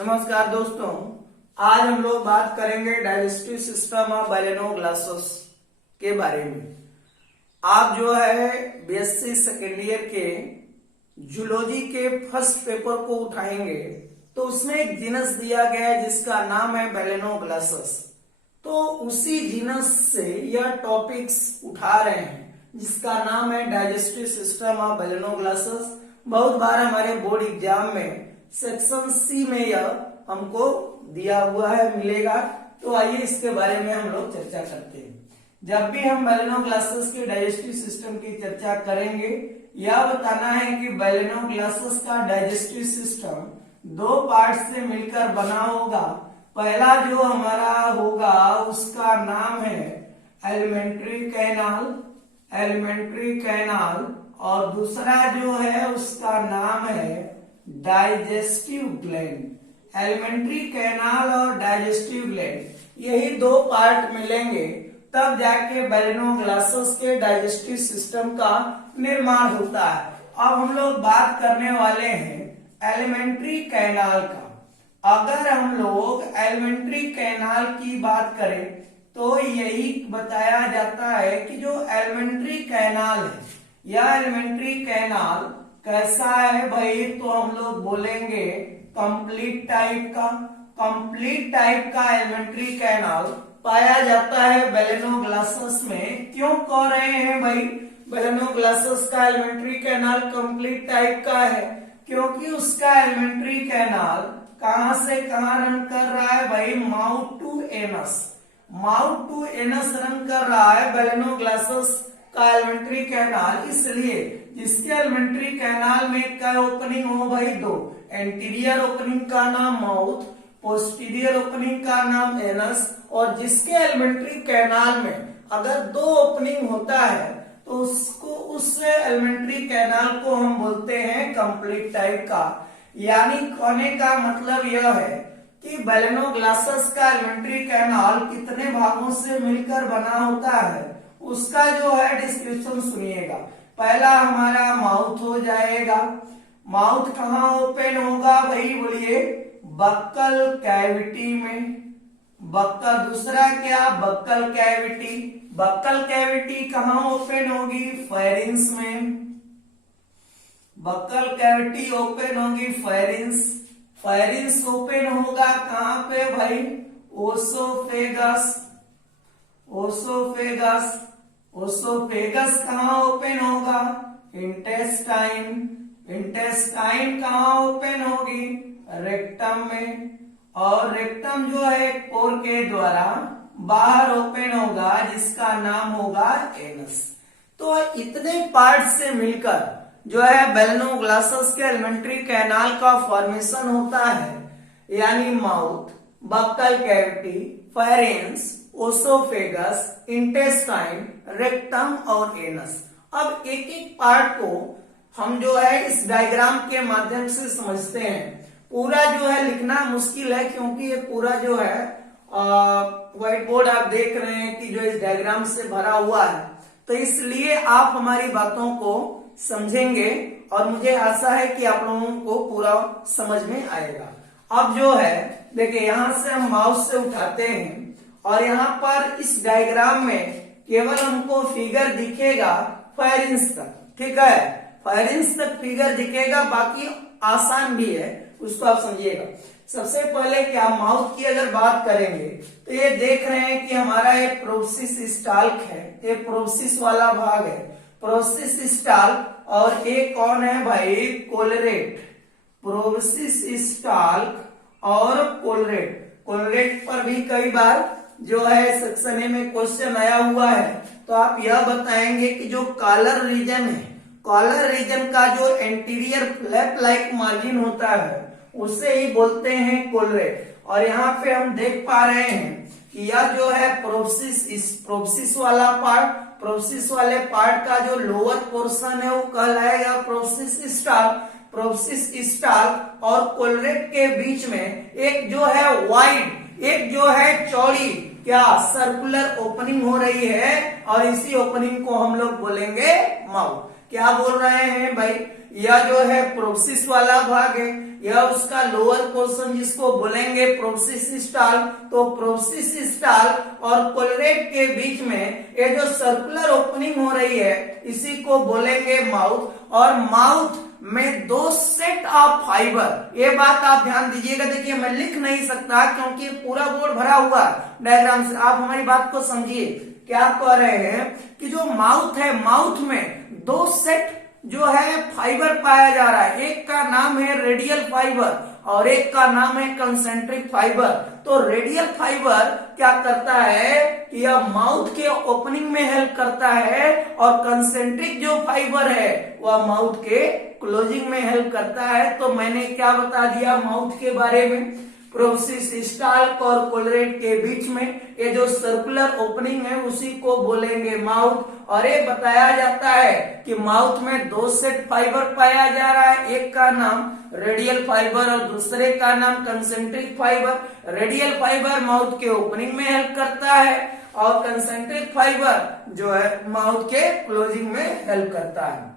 नमस्कार दोस्तों, आज हम लोग बात करेंगे डाइजेस्टिव सिस्टम ऑफ बैलेनोग्लासस के बारे में। आप जो है बीएससी सेकेंड ईयर के जूलॉजी के फर्स्ट पेपर को उठाएंगे तो उसमें एक जीनस दिया गया है जिसका नाम है बैलेनोग्लासस। तो उसी जीनस से यह टॉपिक्स उठा रहे हैं जिसका नाम है डाइजेस्टिव सिस्टम ऑफ बैलेनोग्लासस। बहुत बार हमारे बोर्ड एग्जाम में सेक्शन सी में यह हमको दिया हुआ है, मिलेगा। तो आइए इसके बारे में हम लोग चर्चा करते हैं। जब भी हम बैलेनोग्लासस के डाइजेस्टिव सिस्टम की चर्चा करेंगे, यह बताना है कि बैलेनोग्लासस का डाइजेस्टिव सिस्टम दो पार्ट से मिलकर बना होगा। पहला जो हमारा होगा उसका नाम है एलिमेंट्री कैनाल, और दूसरा जो है उसका नाम है डाइजेस्टिव ग्लैंड। एलिमेंट्री कैनाल और डाइजेस्टिव ग्लैंड, यही दो पार्ट मिलेंगे तब जाके बैलेनोग्लासस के डाइजेस्टिव सिस्टम का निर्माण होता है। अब हम लोग बात करने वाले हैं एलिमेंट्री कैनाल का। अगर हम लोग एलिमेंट्री कैनाल की बात करें तो यही बताया जाता है कि जो एलिमेंट्री कैनाल है, यह एलिमेंट्री कैनाल कैसा है भाई, तो हम लोग बोलेंगे कंप्लीट टाइप का एलिमेंट्री कैनाल पाया जाता है बैलेनोग्लासस में। क्यों कह रहे हैं भाई बैलेनोग्लासस का एलिमेंट्री कैनाल कंप्लीट टाइप का है? क्योंकि उसका एलिमेंट्री कैनाल कहां से कहां रन कर रहा है भाई, माउथ टू एनस रन कर रहा है बैलेनोग्लासस का एलिमेंट्री कैनाल। इसलिए जिसके एलिमेंट्री कैनाल में क्या ओपनिंग हो भाई, दो। एंटीरियर ओपनिंग का नाम माउथ, पोस्टीरियर ओपनिंग का नाम एनस। और जिसके एलिमेंट्री कैनाल में अगर दो ओपनिंग होता है तो उसको उस एलिमेंट्री कैनाल को हम बोलते हैं कंप्लीट टाइप का। यानी कहने का मतलब यह है कि बैलेनोग्लासस का एलिमेंट्री कैनाल कितने भागों से मिलकर बना होता है, उसका जो है डिस्क्रिप्शन सुनिएगा। पहला हमारा माउथ हो जाएगा। माउथ कहाँ ओपन होगा भाई, बोलिए बक्कल कैविटी में। बक्कल, दूसरा क्या, बक्कल कैविटी कहाँ ओपन होगी, फेरिंग्स में। बक्कल कैविटी ओपन होगी फेरिंग्स ओपन होगा कहाँ पे भाई, ओसोफेगस कहाँ ओपन होगा, इंटेस्टाइन कहाँ ओपन होगी, रेक्टम में। और रेक्टम जो है पोर के द्वारा बाहर ओपन होगा जिसका नाम होगा एनस। तो इतने पार्ट से मिलकर जो है बैलेनोग्लासस के एलिमेंट्री कैनाल का फॉर्मेशन होता है। यानी mouth, buccal cavity, pharynx, oesophagus, intestine, rectum और एनस। अब एक एक पार्ट को हम जो है इस डायग्राम के माध्यम से समझते हैं। पूरा जो है लिखना मुश्किल है क्योंकि ये पूरा जो है व्हाइट बोर्ड आप देख रहे हैं कि जो इस डायग्राम से भरा हुआ है, तो इसलिए आप हमारी बातों को समझेंगे और मुझे आशा है कि आप लोगों को पूरा समझ में आएगा। अब जो है देखिए, यहां से हम माउस से उठाते हैं और यहाँ पर इस डायग्राम में केवल हमको फिगर दिखेगा फेरिंग्स तक, ठीक है। फेरिंग्स तक फिगर दिखेगा, बाकी आसान भी है, उसको आप समझिएगा। सबसे पहले क्या, माउथ की अगर बात करेंगे तो ये देख रहे हैं कि हमारा एक प्रोबोसिस स्टाल्क है, ये प्रोबोसिस वाला भाग है, प्रोबोसिस स्टाल्क। और एक कौन है भाई, कोलरेट। प्रोबोसिस स्टाल्क और कोलरेट पर भी कई बार जो है सेक्शन ए में क्वेश्चन आया हुआ है। तो आप यह बताएंगे कि जो कॉलर रीजन है, कॉलर रीजन का जो एंटीरियर फ्लैप लाइक मार्जिन होता है उसे ही बोलते हैं कोलरेट। और यहाँ पे हम देख पा रहे हैं कि यह जो है प्रोबोसिस वाला पार्ट, प्रोबोसिस वाले पार्ट का जो लोअर पोर्शन है वो कहलाएगा प्रोबोसिस स्टाल्क। और कोलरेट के बीच में एक जो है वाइड, एक जो है चौड़ी, क्या सर्कुलर ओपनिंग हो रही है और इसी ओपनिंग को हम लोग बोलेंगे माउथ। क्या बोल रहे हैं भाई, यह जो है प्रोबसिस वाला भाग है, यह उसका लोअर पोर्शन जिसको बोलेंगे प्रोबसिस स्टॉल। तो प्रोबसिस स्टॉल और कोलरेट के बीच में ये जो सर्कुलर ओपनिंग हो रही है इसी को बोलेंगे माउथ। और माउथ में 2 सेट ऑफ फाइबर, ये बात आप ध्यान दीजिएगा। देखिए मैं लिख नहीं सकता क्योंकि पूरा बोर्ड भरा हुआ डायग्राम से, आप हमारी बात को समझिए। क्या कह रहे हैं कि जो माउथ है, माउथ में 2 सेट जो है फाइबर पाया जा रहा है, एक का नाम है रेडियल फाइबर और एक का नाम है कंसेंट्रिक फाइबर। तो रेडियल फाइबर क्या करता है कि यह माउथ के ओपनिंग में हेल्प करता है और कंसेंट्रिक जो फाइबर है वह माउथ के क्लोजिंग में हेल्प करता है। तो मैंने क्या बता दिया माउथ के बारे में, प्रोबसिस स्टॉल और कोलरेट के बीच में ये जो सर्कुलर ओपनिंग है उसी को बोलेंगे माउथ। और ये बताया जाता है कि माउथ में 2 सेट फाइबर पाया जा रहा है, एक का नाम रेडियल फाइबर और दूसरे का नाम concentric fibre. Radial fibre mouth के ओपनिंग में हेल्प करता है और कंसेंट्रिक फाइबर जो है माउथ के क्लोजिंग में हेल्प करता है।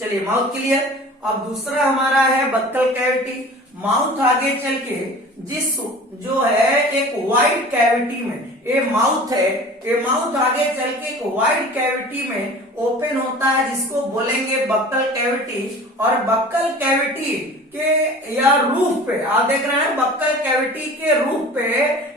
चलिए माउथ क्लियर। अब दूसरा हमारा है बक्कल कैविटी। माउथ आगे चल के जिस जो है एक वाइड कैविटी में, ये माउथ है, ये माउथ आगे चल के एक वाइड कैविटी में ओपन होता है जिसको बोलेंगे बक्कल कैविटी। और बक्कल कैविटी के या रूफ पे आप देख रहे हैं, बक्कल कैविटी के रूफ पे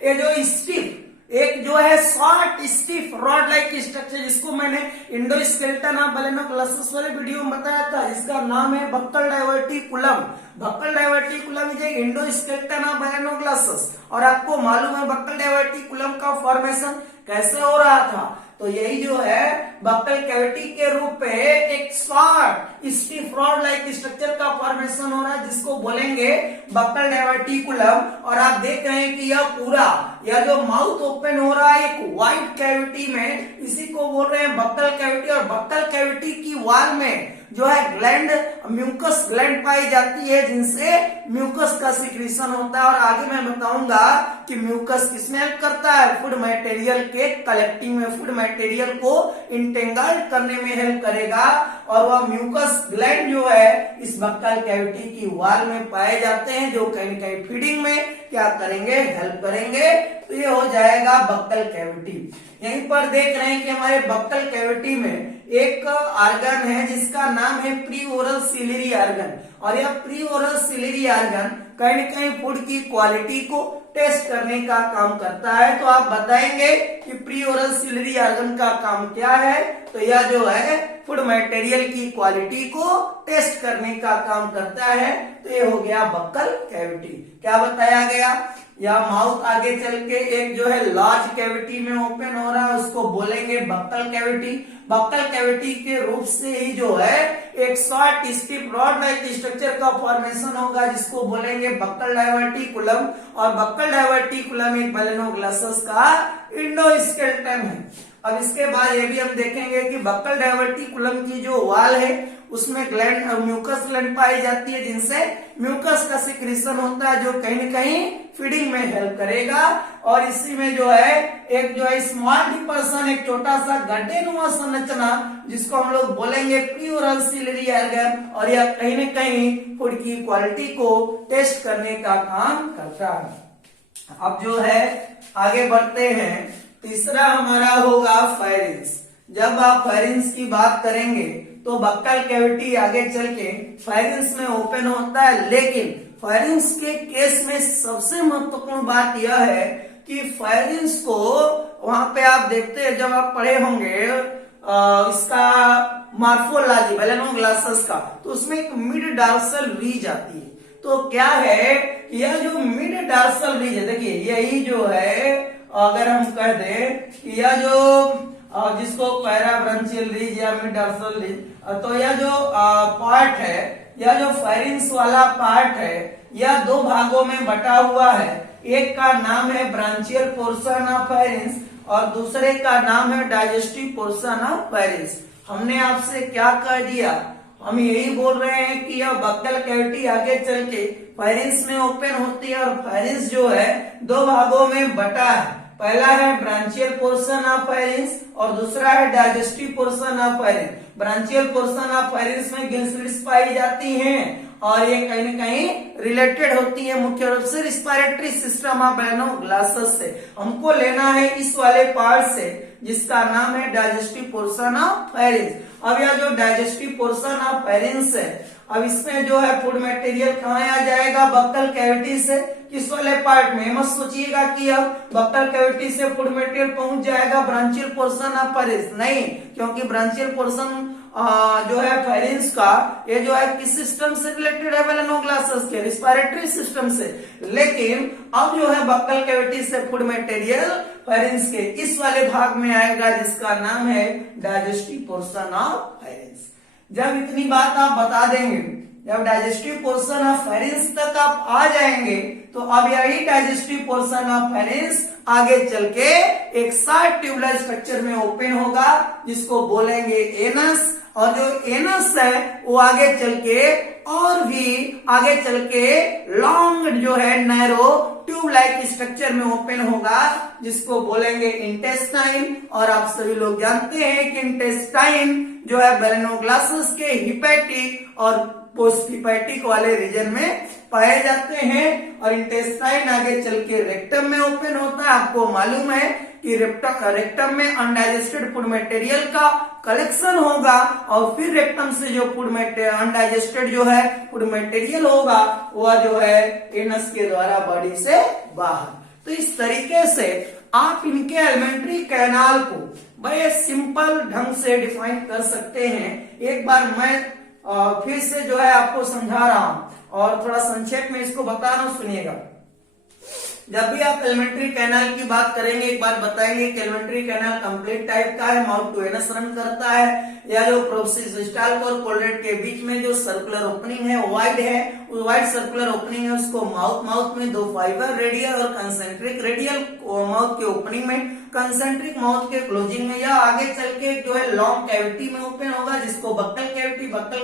ये जो स्टिफ एक जो है short stiff rod like structure जिसको मैंने इंडोस्केलेटन ऑफ बैलेनोक्लसस वाले वीडियो में बताया था, जिसका नाम है buccal diverticulum. Buccal diverticulum is endoskeleton of balanoglossus. और आपको मालूम है बक्कल डाइवर्टिकुलम का फॉर्मेशन कैसे हो रहा था, तो यही जो है बक्कल कैविटी के रूप पे एक short stiff rod like structure का फॉर्मेशन हो रहा है जिसको बोलेंगे बक्कल डाइवर्टिकुलम। और आप देख रहे हैं कि यह पूरा यह जो माउथ ओपन हो रहा है एक वाइड कैविटी में, इसी को बोल रहे हैं बक्कल कैविटी। और बक्कल कैविटी की वॉल में जो है ग्लैंड, म्यूकस ग्लैंड पाई जाती है जिनसे म्यूकस का सिक्रीशन होता है। और आगे मैं बताऊंगा कि म्यूकस किसमें हेल्प करता है, फूड मटेरियल के कलेक्टिंग में, फूड मटेरियल को इंटेंगल्ड करने में हेल्प करेगा। और वह म्यूकस ग्लैंड जो है इस बक्कल कैविटी की वॉल में पाए जाते हैं जो कहीं न कहीं फीडिंग में क्या करेंगे, हेल्प करेंगे। तो ये हो जाएगा बक्कल कैविटी। यहीं पर देख रहे हैं कि हमारे बक्कल कैविटी में एक ऑर्गन है जिसका नाम है प्री ओरल सिलियरी ऑर्गन। और यह प्री ओरल सिलियरी ऑर्गन कहीं न कहीं फूड की क्वालिटी को टेस्ट करने का काम करता है। तो आप बताएंगे कि प्री ओरल सिलियरी ऑर्गन का काम क्या है, तो यह जो है फूड मटेरियल की क्वालिटी को टेस्ट करने का काम करता है। तो ये हो गया बक्कल कैविटी। क्या बताया गया, या माउथ आगे चल के एक जो है लार्ज कैविटी में ओपन हो रहा है उसको बोलेंगे बक्कल कैविटी। बक्कल कैविटी के रूप से ही जो है एक short stiff rod like structure का फॉर्मेशन होगा जिसको बोलेंगे बक्कल डाइवर्टिकुलम। और बक्कल डाइवर्टिकुलम एक बैलेनोग्लॉसस का इंडोस्केलेटन है। अब इसके बाद ये भी हम देखेंगे कि बक्कल डाइवर्टिकुलम की जो वॉल है उसमें ग्लैंड म्यूकस ग्लैंड पाई जाती है जिनसे म्यूकस का सिक्रीशन होता है जो कहीं न कहीं फीडिंग में हेल्प करेगा। और इसी में जो है एक जो है स्मॉल डिपर्सन, एक छोटा सा गड्ढेनुमा संरचना जिसको हम लोग बोलेंगे प्री ओरल सिलियरी ऑर्गन। और यह कहीं न कहीं फूड की क्वालिटी को टेस्ट करने का काम करता है। अब जो है आगे बढ़ते हैं, तीसरा हमारा होगा फायरिंग्स। जब आप फायरिंग्स की बात करेंगे तो बक्कल कैविटी आगे चल के फायरिंग्स में ओपन होता है, लेकिन फायरिंग्स के केस में सबसे महत्वपूर्ण बात यह है कि फायरिंग्स को वहां पे आप देखते हैं, जब आप पढ़े होंगे इसका मॉर्फोलॉजी बैलेनोग्लॉसस का, तो उसमें एक मिड डॉर्सल रीज आती है। तो क्या है, यह जो मिड डॉर्सल रीज है, देखिए यही जो है, अगर हम कह दें कि यह जो जिसको पैराब्रांचियल रीज या मिड डॉर्सल रीज, तो यह जो पार्ट है, यह जो फायरिंग्स वाला पार्ट है, यह 2 भागों में बटा हुआ है। एक का नाम है ब्रांचियल पोर्शन ऑफ फायरिंग्स और दूसरे का नाम है डाइजेस्टिव पोर्शन ऑफ फायरिंग्स। हमने आपसे क्या कह दिया, हम यही बोल रहे हैं कि यह बक्कल कैविटी आगे चल के फायरिंग्स में ओपन होती है और फायरिंग्स जो है 2 भागों में बटा है। पहला है ब्रांचियल पोर्शन ऑफ फायरिंग्स और दूसरा है digestive portion of firing. Branchial portion of firings में गिल्स पाई जाती हैं और ये कहीं न कहीं रिलेटेड होती है मुख्य रूप से रिस्पिरेटरी सिस्टम ऑफ ग्लासेस से। हमको लेना है इस वाले पार्ट से जिसका नाम है डाइजेस्टिव पोर्शन ऑफ फायरिंग्स। अब यह जो डाइजेस्टिव पोर्शन ऑफ फायरिंग्स है, अब इसमें जो है फूड मटेरियल कहाँ आ जाएगा, बक्कल कैविटी से। किस वाले पार्ट में, मत सोचिएगा कि अब बक्कल कैविटी से फूड मटेरियल पहुंच जाएगा ब्रांचियल पोर्शन ऑफ फायरिंग्स, नहीं, क्योंकि ब्रांचियल पोर्शन जो है फायरिंग्स का ये जो है किस सिस्टम से रिलेटेड है, वेलेनोग्लासेस के रिस्पिरेटरी सिस्टम से। लेकिन अब जो है बक्कल कैविटी से फूड मटेरियल फायरिंग्स के इस वाले भाग में आएगा जिसका नाम है डाइजेस्टिव पोर्शन ऑफ फायरिंग्स। जब इतनी बात आप बता देंगे, जब डाइजेस्टिव पोर्शन ऑफ फायरिंग्स तक आप आ जाएंगे तो अब यही डाइजेस्टिव पोर्शन ऑफ फायरिंग्स आगे चल के एक शॉर्ट ट्यूबुलर स्ट्रक्चर में ओपन होगा जिसको बोलेंगे एनस। और जो एनस है वो आगे चल के और भी आगे चल के लॉन्ग जो है नैरो ट्यूब लाइक स्ट्रक्चर में ओपन होगा जिसको बोलेंगे इंटेस्टाइन। और आप सभी लोग जानते हैं कि इंटेस्टाइन जो है वेलेनोग्लासेस के हिपैटिक और पोस्ट हिपैटिक वाले रीजन में पाए जाते हैं। और इंटेस्टाइन आगे चल के रेक्टम में ओपन होता है। आपको मालूम है कि रेक्टम में अनडाइजेस्टेड फूड मटेरियल का कलेक्शन होगा और फिर रेक्टम से जो फूड मटेरियल अनडाइजेस्टेड जो है फूड मटेरियल होगा वह जो है एनस के द्वारा बॉडी से बाहर। तो इस तरीके से आप इनके एलिमेंट्री कैनाल को बड़े सिंपल ढंग से डिफाइन कर सकते हैं। एक बार मैं फिर से जो है आपको समझा रहा हूं और थोड़ा संक्षेप में इसको बता रहा हूं, सुनिएगा। जब भी आप एलिमेंट्री कैनाल की बात करेंगे एक बार बताएंगे कि एलिमेंट्री कैनाल कंप्लीट टाइप का है, माउथ टू एनस रन करता है। या जो प्रोसेस स्टाल्क और कोलरेट के बीच में जो सर्कुलर ओपनिंग है वाइड है, उस वाइड सर्कुलर ओपनिंग है उसको माउथ में दो फाइबर रेडियल और कंसेंट्रिक रेडियल माउथ के ओपनिंग में, कंसेंट्रिक माउथ के क्लोजिंग में, या आगे चल के जो है लॉन्ग कैविटी में ओपन होगा जिसको बक्कल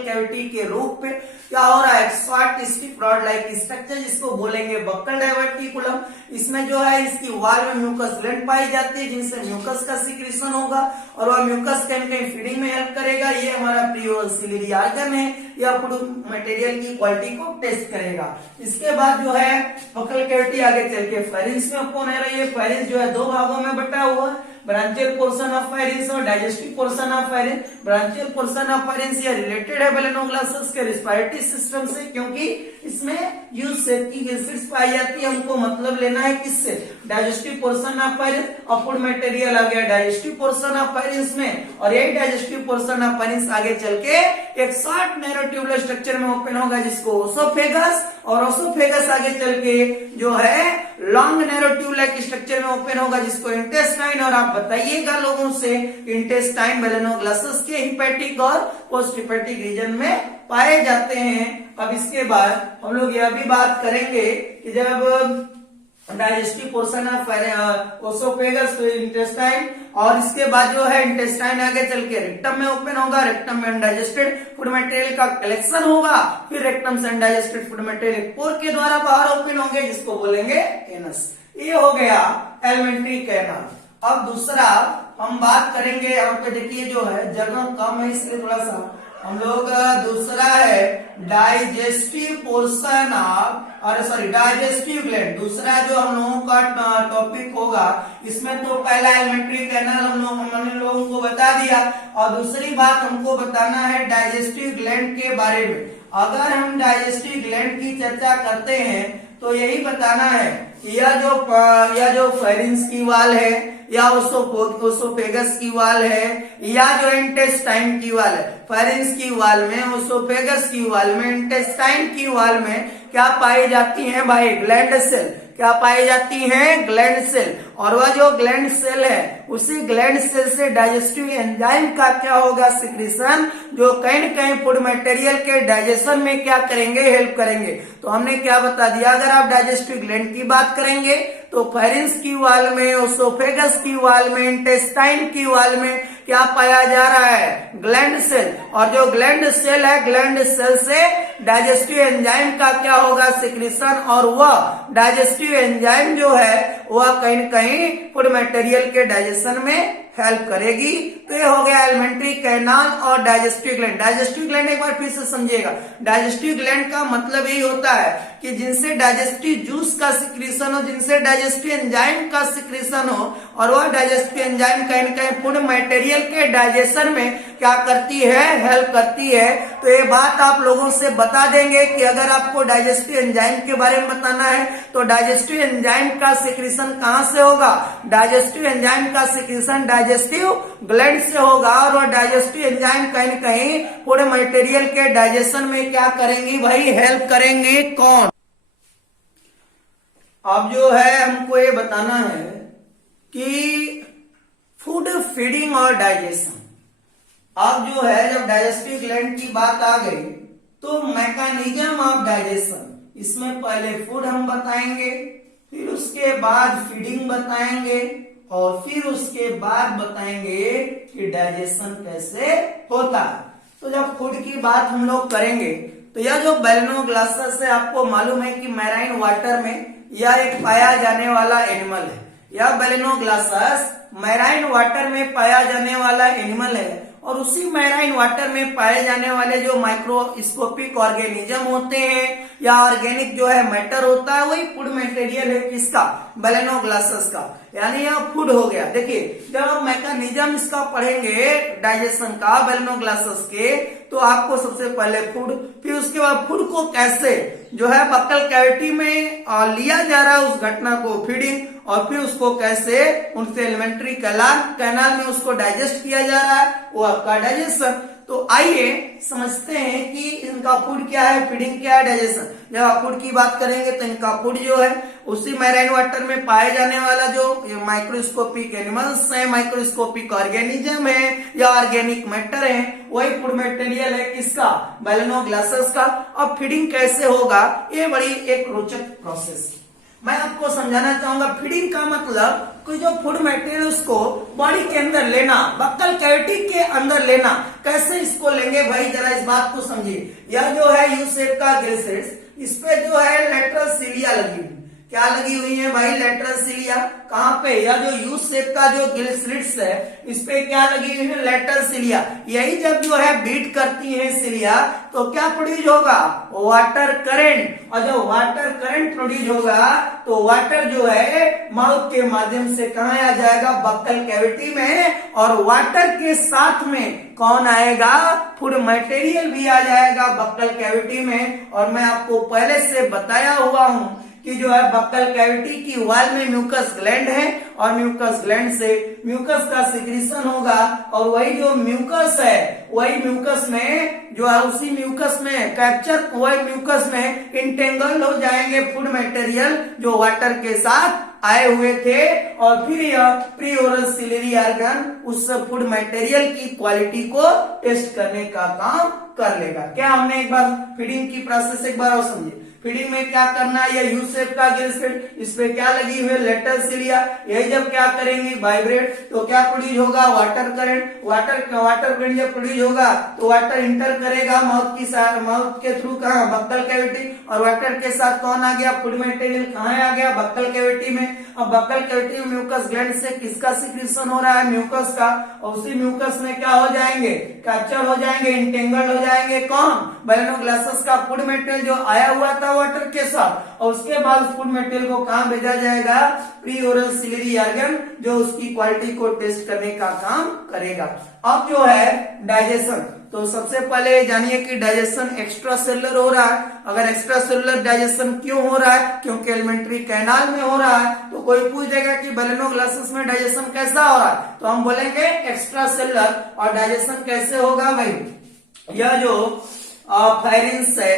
कैविटी के रूप में क्या हो रहा है short stiff rod like structure जिसको बोलेंगे बक्कल डाइवर्टिकुलम। इसमें जो है इसकी वॉल में म्यूकस ग्लैंड पाई जाती है जिनसे म्यूकस का सिक्रेशन होगा और वह म्यूकस कहीं कहीं फीडिंग में हेल्प करेगा। ये हमारा प्रीओसिलरी ऑर्गन है, यह फूड मटेरियल की क्वालिटी को टेस्ट करेगा। इसके बाद जो है बक्कल कैविटी आगे चल के फायरिंग्स में ओपन है रही है। फायरिंग्स जो है दो भागों में बटा हुआ है, ब्रांचियल पोर्शन ऑफ फायरिंग्स और digestive portion of firings. Branchial portion of firings ये रिलेटेड है वेलेनोग्लासेस के रिस्पिरेटरी सिस्टम से क्योंकि इसमें यूज शेप की गिल्स पाई जाती है। हमको मतलब लेना है किससे, डाइजेस्टिव पोर्शन ऑफ फायरिंग्स और फूड मटेरियल आ गया डाइजेस्टिव पोर्शन ऑफ फायरिंग्स में। और यही डाइजेस्टिव पोर्शन ऑफ फायरिंग्स आगे चल के एक शॉर्ट नैरो ट्यूबुलर स्ट्रक्चर में ओपन होगा जिसको ओसोफेगस, और ओसोफेगस आगे चल के जो है long narrow tube like structure में ओपन होगा जिसको इंटेस्टाइन। और आप बताइएगा लोगों से इंटेस्टाइन वेलेनोग्लासेस के हिपैटिक और पोस्ट हिपैटिक रीजन में पाए जाते हैं। अब इसके बाद हम लोग यह भी बात करेंगे कि जब डाइजेस्टिव पोर्शन ऑफ ओसोफेगस तो इंटेस्टाइन, और इसके बाद जो है इंटेस्टाइन आगे चल के रेक्टम में ओपन होगा। रेक्टम में अनडाइजेस्टेड फूड मटेरियल का कलेक्शन होगा, फिर रेक्टम से अनडाइजेस्टेड फूड मटेरियल पोर के द्वारा बाहर ओपन होंगे जिसको बोलेंगे एनस। ये हो गया एलिमेंट्री कैनाल। अब दूसरा हम बात करेंगे, यहाँ पे देखिए जो है जगह कम है इसलिए थोड़ा सा हम लोग दूसरा है digestive portion of digestive gland. दूसरा जो हम लोगों का टॉपिक होगा इसमें तो पहला एलिमेंट्री कैनाल हमने लोगों को बता दिया और दूसरी बात हमको बताना है डाइजेस्टिव ग्लैंड के बारे में। अगर हम डाइजेस्टिव ग्लैंड की चर्चा करते हैं तो यही बताना है कि यह जो फायरिंग्स की वाल है या ओसोफेगस की वाल है या जो इंटेस्टाइन की वाल है। फायरिंग्स की वाल में, ओसोफेगस की वाल में, इंटेस्टाइन की वाल में क्या पाई जाती है भाई, ग्लैंड सेल। क्या पाई जाती हैं, ग्लैंड सेल। और वह जो ग्लैंड सेल है उसी ग्लैंड सेल से डाइजेस्टिव एंजाइम का क्या होगा, सिक्रीशन, जो कहीं न कहीं फूड मटेरियल के डाइजेशन में क्या करेंगे, हेल्प करेंगे। तो हमने क्या बता दिया, अगर आप डाइजेस्टिव ग्लैंड की बात करेंगे तो फायरिंग्स की वाल में, ओसोफेगस की वाल में, इंटेस्टाइन की वाल में क्या पाया जा रहा है, ग्लैंड सेल। और जो ग्लैंड सेल है, ग्लैंड सेल से डाइजेस्टिव एंजाइम का क्या होगा, सिक्रीशन, और वह डाइजेस्टिव एंजाइम जो है वह कहीं न कहीं फूड मटेरियल के डाइजेशन में हेल्प करेगी। तो ये हो गया एलिमेंट्री कैनाल और डाइजेस्टिव ग्लैंड। डाइजेस्टिव ग्लैंड एक बार फिर से समझिएगा, डाइजेस्टिव ग्लैंड का मतलब यही होता है कि जिनसे डाइजेस्टिव जूस का सिक्रीशन हो, जिनसे डाइजेस्टिव एंजाइम का सिक्रीशन हो, और वह डाइजेस्टिव एंजाइम कहीं न कहीं फूड मटेरियल के डाइजेशन में क्या करती है, हेल्प करती है। तो ये बात आप लोगों से बता देंगे कि अगर आपको डाइजेस्टिव एंजाइम के बारे में बताना है तो डाइजेस्टिव एंजाइम का सिक्रीशन कहां से होगा, डाइजेस्टिव एंजाइम का सिक्रीशन डाइजेस्टिव ग्लैंड से होगा, और वह डाइजेस्टिव एंजाइम कहीं न कहीं फूड मटेरियल के डाइजेशन में क्या करेंगी भाई, हेल्प करेंगे। कौन? अब जो है हमको ये बताना है कि फूड फीडिंग और डाइजेशन। अब जो है जब डाइजेस्टिव ग्लैंड की बात आ गई तो मैकेनिज्म ऑफ डाइजेशन, इसमें पहले फूड हम बताएंगे, फिर उसके बाद फीडिंग बताएंगे, और फिर उसके बाद बताएंगे कि डाइजेशन कैसे होता है। तो जब फूड की बात हम लोग करेंगे तो यह जो बैलेनोग्लासस है, आपको मालूम है कि मैराइन वाटर में यह एक पाया जाने वाला एनिमल है। यह बैलेनोग्लासस मैराइन वाटर में पाया जाने वाला एनिमल है, और उसी मैराइन वाटर में पाए जाने वाले जो माइक्रोस्कोपिक ऑर्गेनिज्म होते हैं या ऑर्गेनिक जो है मैटर होता है, वही फूड मटेरियल है किसका, बैलेनोग्लासस का। यानी यह फूड हो गया। देखिए जब हम मैकेनिज्म इसका पढ़ेंगे डाइजेशन का बैलेनोग्लासस के, तो आपको सबसे पहले फूड, फिर उसके बाद फूड को कैसे जो है बक्कल कैविटी में लिया जा रहा है उस घटना को, फीडिंग, और फिर उसको कैसे उनसे एलिमेंट्री कैनाल में उसको डाइजेस्ट किया जा रहा है, वो आपका डाइजेशन। तो आइए समझते हैं कि इनका फूड क्या है, फीडिंग क्या है, डाइजेशन। जब आप फूड की बात करेंगे तो इनका फूड जो है उसी मैराइन वाटर में पाए जाने वाला जो माइक्रोस्कोपिक एनिमल्स है, माइक्रोस्कोपिक ऑर्गेनिज्म है या ऑर्गेनिक मैटर है, वही फूड मटेरियल है किसका, बैलेनोग्लासस का। अब फीडिंग कैसे होगा, ये बड़ी एक रोचक प्रोसेस है। मैं आपको समझाना चाहूंगा फीडिंग का मतलब कि जो फूड मटेरियल उसको बॉडी के अंदर लेना, बक्कल कैविटी के अंदर लेना। कैसे इसको लेंगे भाई, जरा इस बात को समझिए। यह जो है यू शेप का ग्रेसेट्स, इस पे जो है लेटरल सीलिया लगी हुई, क्या लगी हुई है भाई, लेटरल सीलिया। कहां पे, यह जो यू शेप का जो गिल स्लिट्स है, इस पे क्या लगी हुई है, लेटरल सीलिया। यही जब जो है बीट करती है सीलिया तो क्या प्रोड्यूस होगा, वाटर करंट। और जब वाटर करंट प्रोड्यूस होगा तो वाटर जो है माउथ के माध्यम से कहां आ जाएगा, बक्कल कैविटी में, और वाटर के साथ में कौन आएगा, फूड मटेरियल भी आ जाएगा बक्कल कैविटी में। और मैं आपको पहले से बताया हुआ हूं कि जो है बक्कल कैविटी की वॉल में म्यूकस ग्लैंड है, और म्यूकस ग्लैंड से म्यूकस का सिक्रीशन होगा, और वही जो म्यूकस है वही म्यूकस में जो है उसी म्यूकस में कैप्चर, वही म्यूकस में इंटेंगल हो जाएंगे फूड मटेरियल जो वाटर के साथ आए हुए थे, और फिर यह प्री ओरल सिलेरी ऑर्गन उस फूड मटेरियल की क्वालिटी को टेस्ट करने का काम कर लेगा। क्या हमने एक बार फीडिंग की प्रोसेस एक बार और समझे। फीडिंग में क्या करना है, ये यू शेप का गिल स्लिट, इस पे क्या लगी हुई है, लेटरल सीलिया। यही जब क्या करेंगे, वाइब्रेट, तो क्या प्रोड्यूस होगा, वाटर करंट। वाटर करंट जब प्रोड्यूस होगा तो वाटर इंटर करेगा माउथ के थ्रू कहा, बक्कल कैविटी, और वाटर के साथ कौन आ गया, फूड मटेरियल कहाँ आ गया, बक्कल कैविटी में। अब बक्कल कैविटी में म्यूकस ग्लैंड से किसका सिक्रीशन हो रहा है, म्यूकस का, और उसी म्यूकस में क्या हो जाएंगे, कैप्चर हो जाएंगे, इंटेंगल्ड हो जाएंगे, कौन, बैलेनोग्लासस का फूड मटेरियल जो आया हुआ था वाटर के साथ। और उसके बाद फूड मटेरियल को कहां भेजा जाएगा, प्री ओरल सिलेरी ऑर्गन जो उसकी क्वालिटी को टेस्ट करने का काम करेगा। अब जो है डाइजेशन, तो सबसे पहले जानिए कि डाइजेशन एक्स्ट्रा सेलुलर हो रहा है। अगर एक्स्ट्रा सेलुलर डाइजेशन क्यों हो रहा है, क्योंकि एलिमेंट्री कैनाल में हो रहा है। तो कोई पूछ देगा कि बैलेनोग्लासस में डाइजेशन कैसा हो रहा है, तो हम बोलेंगे एक्स्ट्रा सेलुलर। और डाइजेशन कैसे होगा भाई, यह जो फायरिंग्स है,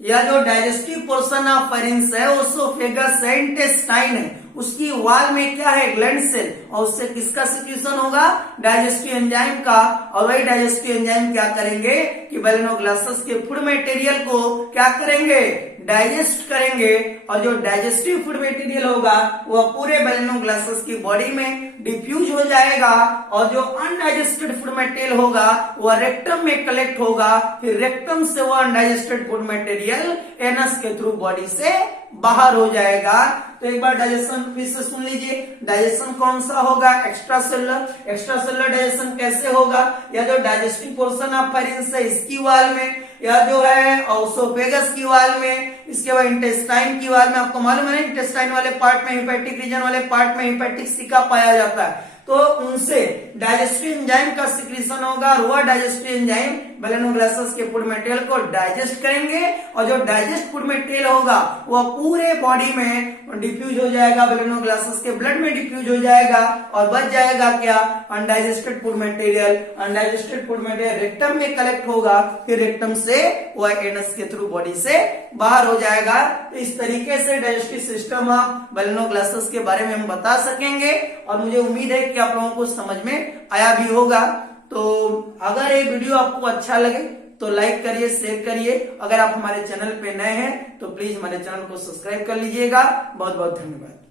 या जो डाइजेस्टिव पोर्शन ऑफ फेरिंग्स है, ओसोफेगस है, इंटेस्टाइन है, उसकी वॉल में क्या है, ग्लैंड सेल, और उससे किसका सिक्रीशन होगा, डाइजेस्टिव एंजाइम का। और वही डाइजेस्टिव एंजाइम क्या करेंगे कि बेलेनोग्लासेस के फूड मटेरियल को क्या करेंगे, डाइजेस्ट करेंगे। और जो डाइजेस्टिव फूड मटेरियल होगा वह पूरे बेलेनोग्लासेस की बॉडी में डिफ्यूज हो जाएगा, और जो अनडाइजेस्टेड फूड मटेरियल होगा वह रेक्टम में कलेक्ट होगा, फिर रेक्टम से वह अनडाइजेस्टेड फूड मटेरियल एनस के थ्रू बॉडी से बाहर हो जाएगा। तो एक बार डाइजेशन फिर से सुन लीजिए, डाइजेशन कौन सा होगा, extra cellular. Extra cellular digestion कैसे होगा, या जो डाइजेस्टिव पोर्शन ऑफ फेरेंस है इसकी वॉल में, या जो है ओसोफेगस की वॉल में, इसके बाद इंटेस्टाइन की वॉल में। आपको मालूम है इंटेस्टाइन वाले पार्ट में, हिपैटिक रीजन वाले पार्ट में हिपैटिक सिका पाया जाता है, तो उनसे डाइजेस्टिव एंजाइम का सिक्रीशन होगा, और वह डाइजेस्टिव एंजाइम बेलेनोग्लासेस के फूड मटेरियल को डाइजेस्ट करेंगे, और जो डाइजेस्ट फूड मटेरियल होगा वह पूरे बॉडी में डिफ्यूज हो जाएगा, बेलेनोग्लासेस के ब्लड में डिफ्यूज हो जाएगा, और बच जाएगा क्या, undigested food material. Undigested food material rectum में कलेक्ट होगा, फिर रेक्टम से वह एनस के थ्रू बॉडी से बाहर हो जाएगा। तो इस तरीके से डाइजेस्टिव सिस्टम ऑफ बेलेनोग्लासेस के बारे में हम बता सकेंगे, और मुझे उम्मीद है कि आप लोगों को समझ में आया भी होगा। तो अगर ये वीडियो आपको अच्छा लगे तो लाइक करिए, शेयर करिए। अगर आप हमारे चैनल पे नए हैं तो प्लीज हमारे चैनल को सब्सक्राइब कर लीजिएगा। बहुत बहुत धन्यवाद।